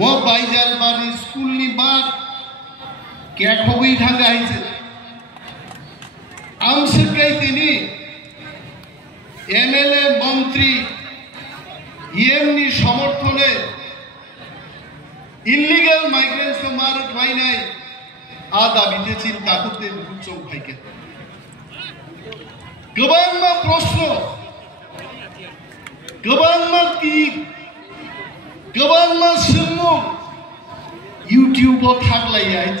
मो बाइजाल बारी स्कूल नी बात क्या खोगी ढंगा है से आंसर कई तिनी एमएलए मंत्री येमनी समर्थने इल्लीगल माइग्रेंट्स को मार खाई नहीं आधा बीते चिंता करते बुच्चों खाई के गबान में प्रश्न गबान में की गबान में सिम्मो यूट्यूब और थाक लाई आई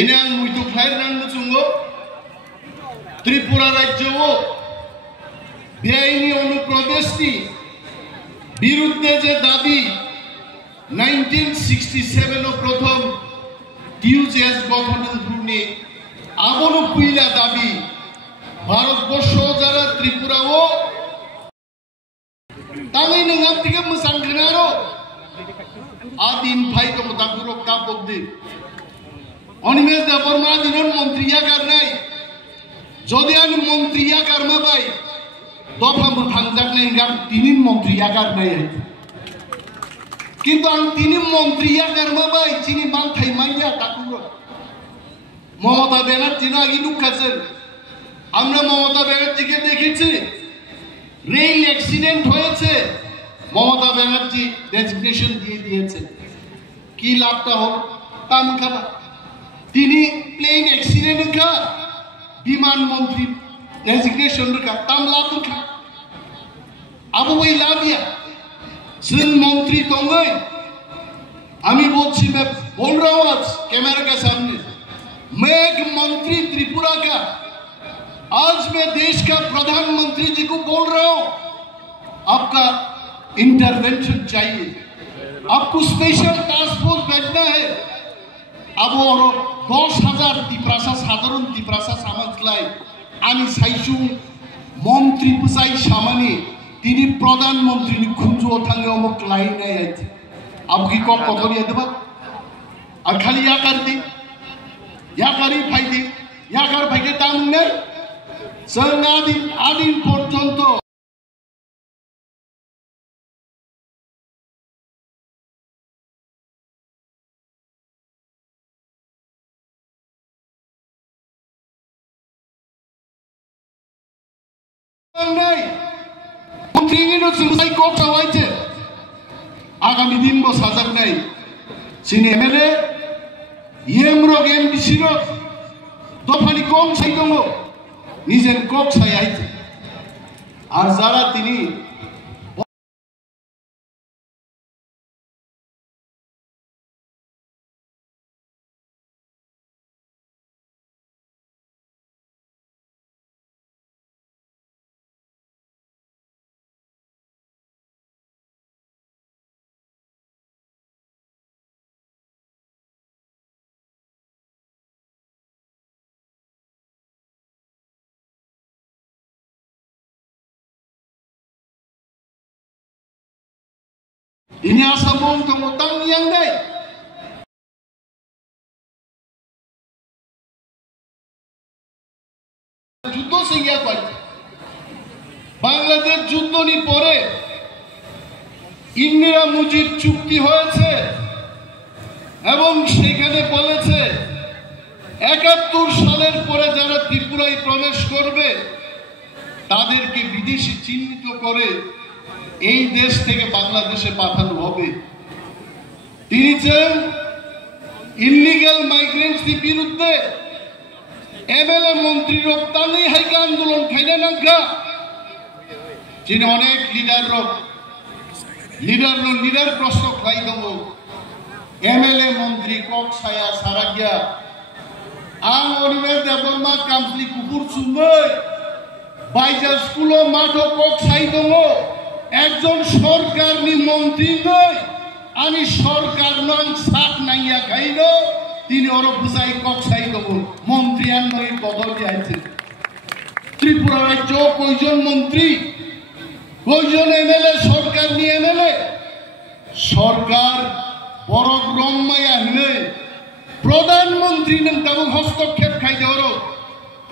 इन्हें आंग मुझे फ्लाइट रंग चुंगो त्रिपुरा राज्य वो बेआईनी अनुप्रदेश नी विरुद्धे जे दाबी 1967 प्रथम টিউজেস গঠনের ধুনি আবনো পুইলা দাবি ভারতবর্ষ যারা ত্রিপুরাও তাই নঙাম থেকে মোসাং খানারো আদিন ভাই তো দাগুরো কাপকদি অনিমেষ দেববর্মা দিনন মন্ত্রিয়া কারনাই যদি আমি মন্ত্রিয়া কারমা বাই দফা মু থাংজাক নাই গাম তিনিন মন্ত্রিয়া কারনাই কিন্তু আমি তিনি মন্ত্রিয়া কারমা বাই চিনি মান থাই মাইয়া তাকুরো মমতা ব্যানার্জি না আগি ঢুকাছেন আমরা মমতা ব্যানার্জিকে দেখেছি রেল অ্যাক্সিডেন্ট হয়েছে মমতা ব্যানার্জি রেজিগনেশন দিয়ে দিয়েছে কি লাভটা হল তাম খাবা তিনি প্লেন অ্যাক্সিডেন্ট কা বিমান মন্ত্রী রেজিগনেশন কা তাম লাভ খা আবু ওই লাভিয়া सिंह मंत्री तोंगई आमी बोलছি मैं बोल रहा हूं आज कैमरा के सामने मैं एक मंत्री त्रिपुरा का आज मैं देश का प्रधानमंत्री जी को बोल रहा हूं आपका इंटरवेंशन चाहिए आपको स्पेशल टास्क फोर्स भेजना है अब और 10,000 तिप्रासा साधारण तिप्रासा समाजलाई आमी साइसु मंत्री पुसाई सामानी তিনি প্রধানমন্ত্রী খুঁজো থাঙ্গে অমুক লাইন নাই আছে আপকি কক কতরি দেবা আর খালি ইয়াকার দি ইয়াকারি ফাইদি ইয়াকার ফাইকে দাম নেই সঙ্গাদি আদিন পর্যন্ত নাই Tingin selesai kok sawaje. Agami din bo sajak nai. Sini MLA yemro game disiro. Dofani kong sai dongo. Nijen kok sai aite. Ar jara tini ini asal bom tang yang dai যুদ্ধ সিঙ্গিয়া কয় বাংলাদেশ যুদ্ধ নি পরে ইন্দিরা মুজিব চুক্তি হয়েছে এবং সেখানে বলেছে 71 সালের পরে যারা ত্রিপুরায় প্রবেশ করবে তাদেরকে বিদেশি চিহ্নিত করে এই দেশ থেকে বাংলাদেশে পাঠানো হবে তিনি চান ইল্লিগাল মাইগ্রেন্টসের বিরুদ্ধে এমএলএ মন্ত্রী রপ্তানি হাইকা আন্দোলন খাইনা নাগা যিনি অনেক লিডার প্রশ্ন খাই দেব এমএলএ মন্ত্রী কক ছায়া সারা গিয়া আং অনিমেষ দেববর্মা কামসলি কুকুর সুন্দর বাইজা স্কুল মাঠো কক ছাই দেব একজন সরকার নি মন্ত্রী নয় আমি সরকার নন সাত নাইয়া খাইল তিনি ওর বুঝাই কক ছাই দেব মন্ত্রী আর নয় বদল দিয়েছে ত্রিপুরা রাজ্য কয়জন মন্ত্রী কয়জন এমএলএ সরকার নি এমএলএ সরকার বড় গ্রহমায়া হলে প্রধানমন্ত্রী নং তাবো হস্তক্ষেপ খাই দেওয়ার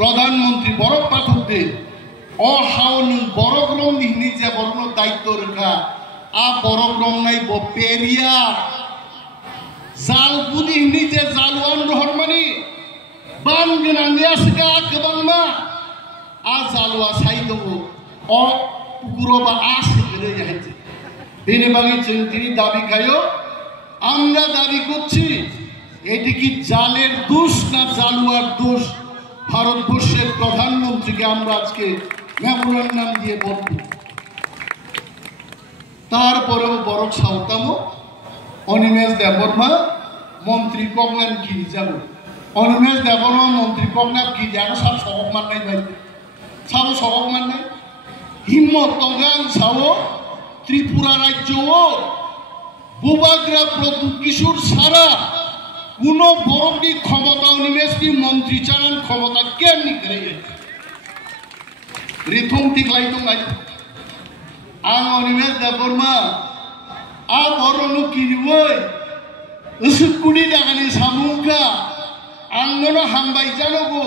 প্রধানমন্ত্রী বড় পাঠক দে অহাওন বড় গ্রহণ নিয়ে যে বড় দায়িত্ব রেখা a borok romnai bo peria zal budi ni je zalwan rohmani ban genang ya sega kebangma a zalwa saido o pukuro ba as gele jaite bini bagi chintiri dabi kayo আমরা দাবি করছি এটি কি জালের দোষ না জালুয়ার দোষ ভারতবর্ষের প্রধানমন্ত্রীকে আমরা আজকে মেমোরান্ডাম দিয়ে বলব তারপরেও বড় সাউতাম অনিমেষ দেববর্মা মন্ত্রী কগনান কি যাব অনিমেষ দেববর্মা মন্ত্রী কগনান কি জানো সব সবক মাননাই বাইতে সব সবক মাননাই হিম্মত তঙ্গান সাও ত্রিপুরা রাজ্যও বুবাগ্রা কিশোর সারা কোন বড়টি ক্ষমতা অনিমেষটি মন্ত্রী চালান ক্ষমতা কেমনি করে রিথম টিকলাই তো নাই আং অনিমেষ দেববর্মা আ বড়নু কিরিবই উসুকুনি দাগানি সামুকা আঙ্গনো হামবাই জানগো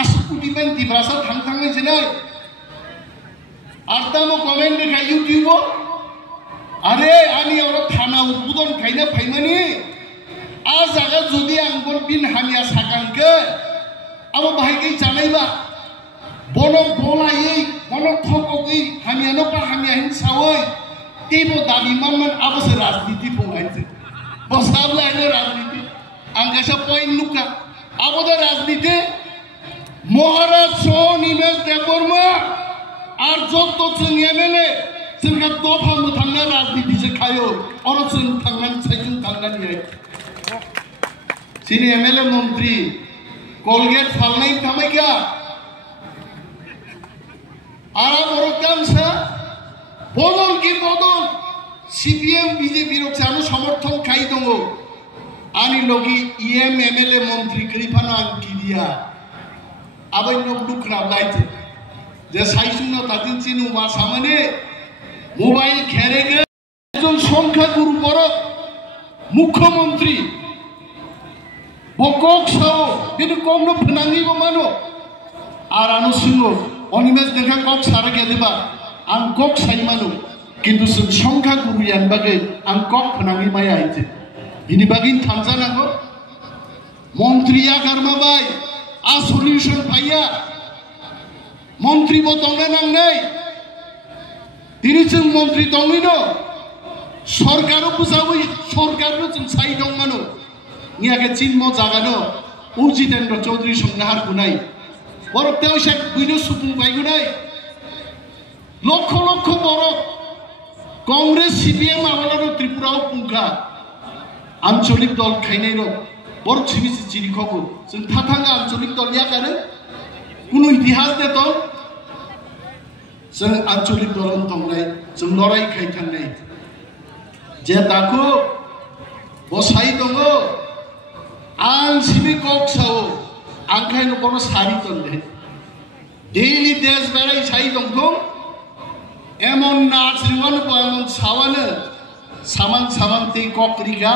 আসুকুটি বেন তিব্রাসা থাংথাংনি জিনাই আরদামো কমেন্ট দেখাই ইউটিউব আরে আমি ওরা থানা উদ্বোধন খাইনা ফাইমানি আ জায়গা যদি আঙ্গন বিন হামিয়া সাকানকে আমার ভাইকে জানাইবা বনক বলাই বনক ঠকই হামিয়ানো পা হামিয়া হিংসাওই তেবো দাবি মানমান আবসে রাজনীতি ফোনাইছে বসাবলাইনে রাজনীতি আঙ্গাসা পয়েন্ট নুকা আবদে রাজনীতি মহারাজ নিমেষ দেববর্মা আর যত जों এমএলএ जोंहा दफा मोथांना राजनीति से खायो और जों थांनानै साइजों थांनानै सिनि एमएलए मंत्री कलगेट फालनाय थामायगा आरा बरकामसा बदल की बदल सीपीएम बीजेपी रो चालू समर्थन खाई दंगो आनी लोगी ईएम एमएलए मंत्री कृपाना अंकिदिया आबै नो दुखना लाइते যে সাইসুনা তাদিন চিনু মা সামনে মোবাইল খেরে গে একজন সংখ্যাগুরু বড় মুখ্যমন্ত্রী বকক সাও কিন্তু কম ন ফনাঙ্গি মানো আর আনো সিংহ অনিমেষ দেখা কক সারা গে দেবা আং কক সাই মানো কিন্তু সংখ্যাগুরু ইয়ান বাগে আং কক ফনাঙ্গি মাই আইছে ইনি বাগিন থামজা নাগো মন্ত্রীয়া গারমাবাই আ সলিউশন পাইয়া মন্ত্রী বদলে নাংনাই তিনি जों মন্ত্রী দংনিনো সরকারও বুঝাবই সরকারও जों সাই দং মানো নিয়াকে চিনম জাগানো ও জিতেন্দ্র চৌধুরী সংনাহার গুনাই বরতেও সে বুইনো সুপুং বাইগুনাই লক্ষ লক্ষ বড় কংগ্রেস সিপিএম আমলানো ত্রিপুরাও পুঙ্খা আঞ্চলিক দল খাইনাইনো বড় ছিবিসি চিনি খবর जों थाथांगा আঞ্চলিক দল ইয়াকারে কোনো ইতিহাস দে তো जों आंचलिक दलन दंनाय जों लड़ाई खायथांनाय जे दाखो बसाई दङ आं सिबि कक्साव आंखायनो बनो सारि दंदे डेली देश बेराय साइ दंखौ एमन नाचरिवानो एमन सावानो सामान सामान ते कक्रिगा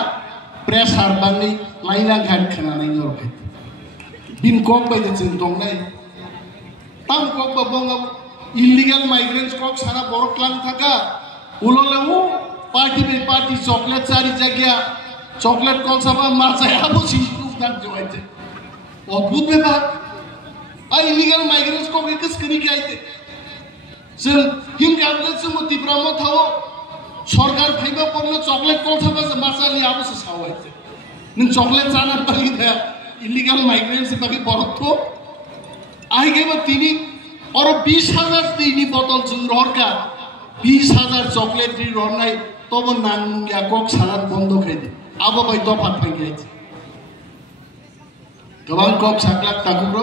प्रेसार बांनि लाइना घाट खोनानाय नरखाय बिन कक बायदि जों दंनाय तां कक बाबंगा illegal migrants kok sana borok lang thaka uloleu party be party chocolate sari jagya chocolate kol saba marchai abo sisuk dan joite odbut bebar a illegal migrants kok ekes kini gaite जों हिंगाबले जों तिब्रामो थाओ सरकार faba परनो chocolate kol saba marchali abo se sawaite नों chocolate जाना बागि था illegal migrants बागि borok थो आइ गेबा तिनी और 20,000 तीनी बोतल जों रहरका 20,000 चॉकलेट री रहनाय तब नांगिया कक सालान बंद खाइदे आबो बाय दफा फाइगाइছে गोबां कक साकलाक ताकुब्र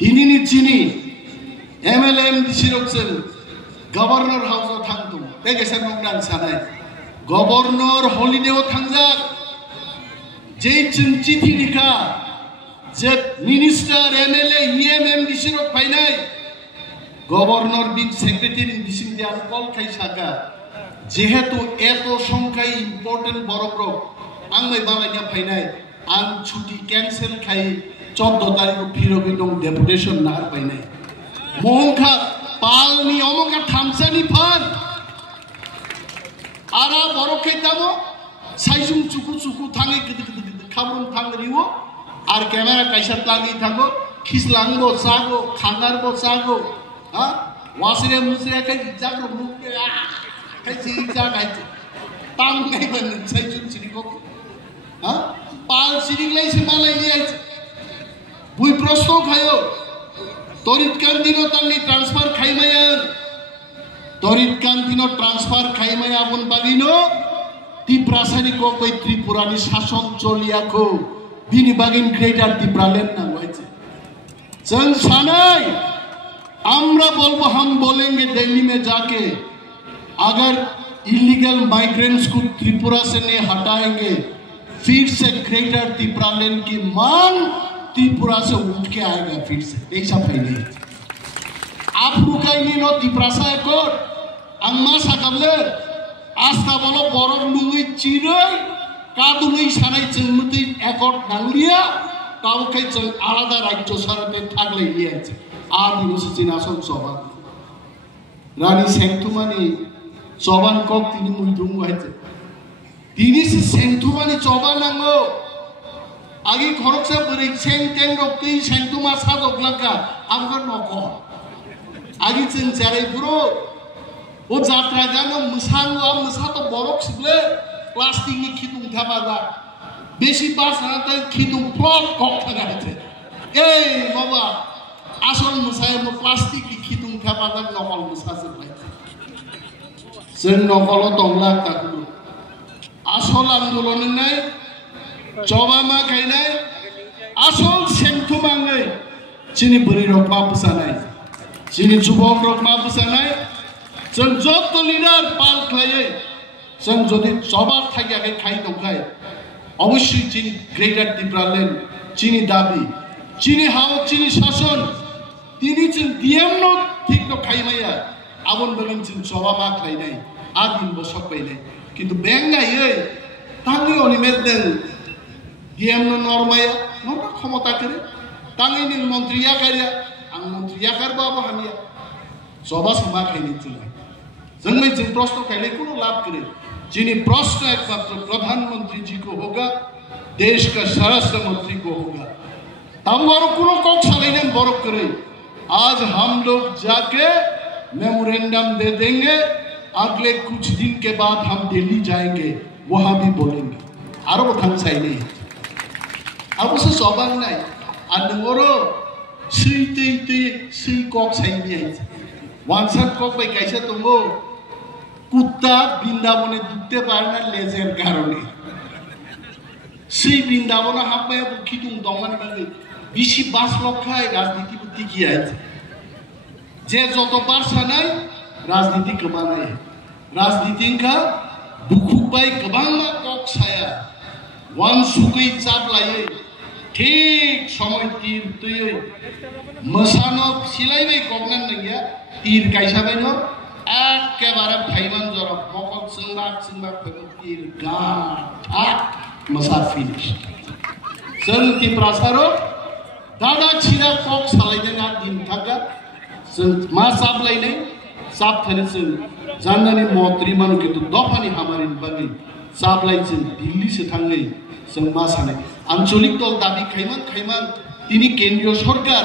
दिनिनि चिनि एमएलएम दिसिरकजों गवर्नर हाउसआव थांदों बे गेसार नंदां सानाय गवर्नर हलिडेआव थांजाक जे जों चिठि लिखा जे मिनिस्टार एमएलए ईएमएम दिसिरक फाइनाय गवर्नर बिन सेक्रेटारि बिसिम दिया कल खाइ साका जेहेतु एतो संख्याय इम्पोर्टेंट बरब्र आंनाय बानायना फाइनाय आं छुट्टी कैंसिल खाइ 14 तारिख फिरबि दं डेपुटेशन नार फाइनाय मोहंखा पालनि अमंगा थामसानि फान Ara borok kaitamo saijung cuku thangi gede khabrum thangriwo ar camera kaisat langi thago khislangbo sago khangarbo sago ha wasire musire kai jago mukhe kai chija kai tam ngai ban saijung chiriko ha pal siringlai se malai liai bui prosto khayo torit kandino tangi transfer khaimayan torit kandino transfer khaimaya abon bagino Tiprasani ko koi Tripurani শাসন চলিয়াকো bini bagin greater Tipraland na hoyeche jan sanai amra bolbo hum bolenge Delhi mein jaake agar illegal migrants ko Tripura se nahi hataenge फिर से greater Tipraland की मांग त्रिपुरा से उठ के आएगा फिर से ऐसा फैले आप रुकाइए no Tiprasa ekor angma sakable Asta bolo borok nungui cirai, kadungi sanai cengmuti ekor nanglia, kau kai ceng alada rajyo sarate thagle liya ce. Adi nusi cinason soban. Rani Sengthumani soban kok tini muidung wae. Tini si Sengthumani soban nango. Agi khorok sa beri seng teng rokti Sengthuma sadok laka, amgar noko. Agi ceng carai bro. O jatra jano musango am musato borok sible plastic ni khitung thabaga beshi bas hata khitung plot kok thagate ei baba asol musai mo plastic ni khitung thabaga nokol musase bai sen nokolo tongla takulu asol andolon nai chobama khainai asol Sengthuma ngai chini buri rokma pusanai chini jubok rokma pusanai जों जब lidar पाल खाये जों जदि सबार थागियाखै खाइ दंखाय अवश्य चिनी greater Tipraland चिनी दाबी चिनी हाव चिनी शासन तिनी जों डीएम नो ठीक नो खाइमाया आबन बगन जों सभा मा खाइनाय आदिन बसक बायनाय किन्तु बेंगायै तांनि अनिमेरदों डीएम नो नरमाया नरमा क्षमता करे तांनि निल मन्त्रिया कारिया आं मन्त्रिया कारबाबो हामिया सभा समा खाइनि जों जन्मे जिन प्रश्न कहले कोनो लाभ करे जिन्हें प्रश्न एकमात्र प्रधानमंत्री जी को होगा देश का स्वराष्ट्र मंत्री को होगा तब वारो कोनो कौक सालेने बरक करे आज हम लोग जाके मेमोरेंडम दे देंगे अगले कुछ दिन के बाद हम दिल्ली जाएंगे वहां भी बोलेंगे आरो बथान साइ नहीं अब उसे सोबान नहीं आदंगोरो सही कौक साइ नहीं है वांसर कौक भाई कैसे तुमको कुत्ता बृंदावने ढुकते पारे ना लेजेर कारणे সেই বৃন্দাবনে হাঁপায় খিতুং দমান বাগে বিশি বাস লক্ষায় রাজনীতি বুদ্ধি কি আছে যে যতবার সানাই রাজনীতি কমানায় রাজনীতিঙ্কা বুকুবাই গবাংলা কক ছায়া ওয়ান সুকই চাপ লায়ে ঠিক সময় তীর তুই মশানো সিলাইবাই গগনান নাগিয়া তীর কাইসাবাইন একেবারে ভাইমান জরা মকল সিংবা তীর গান ঠাক मसा फिनिश जों Tiprasaro दादा छिरा कक सालायदों आ दिन थागा जों मा साबलायनाय साबथानो जों जाननानै मन्त्रि मानु किन्तु दफानि हामारिनि बागै साबलाय जों दिल्लीसो थाङै जों मा सानो आन्चलिक दल दाबि खायमान तिनि केन्द्रीय सरकार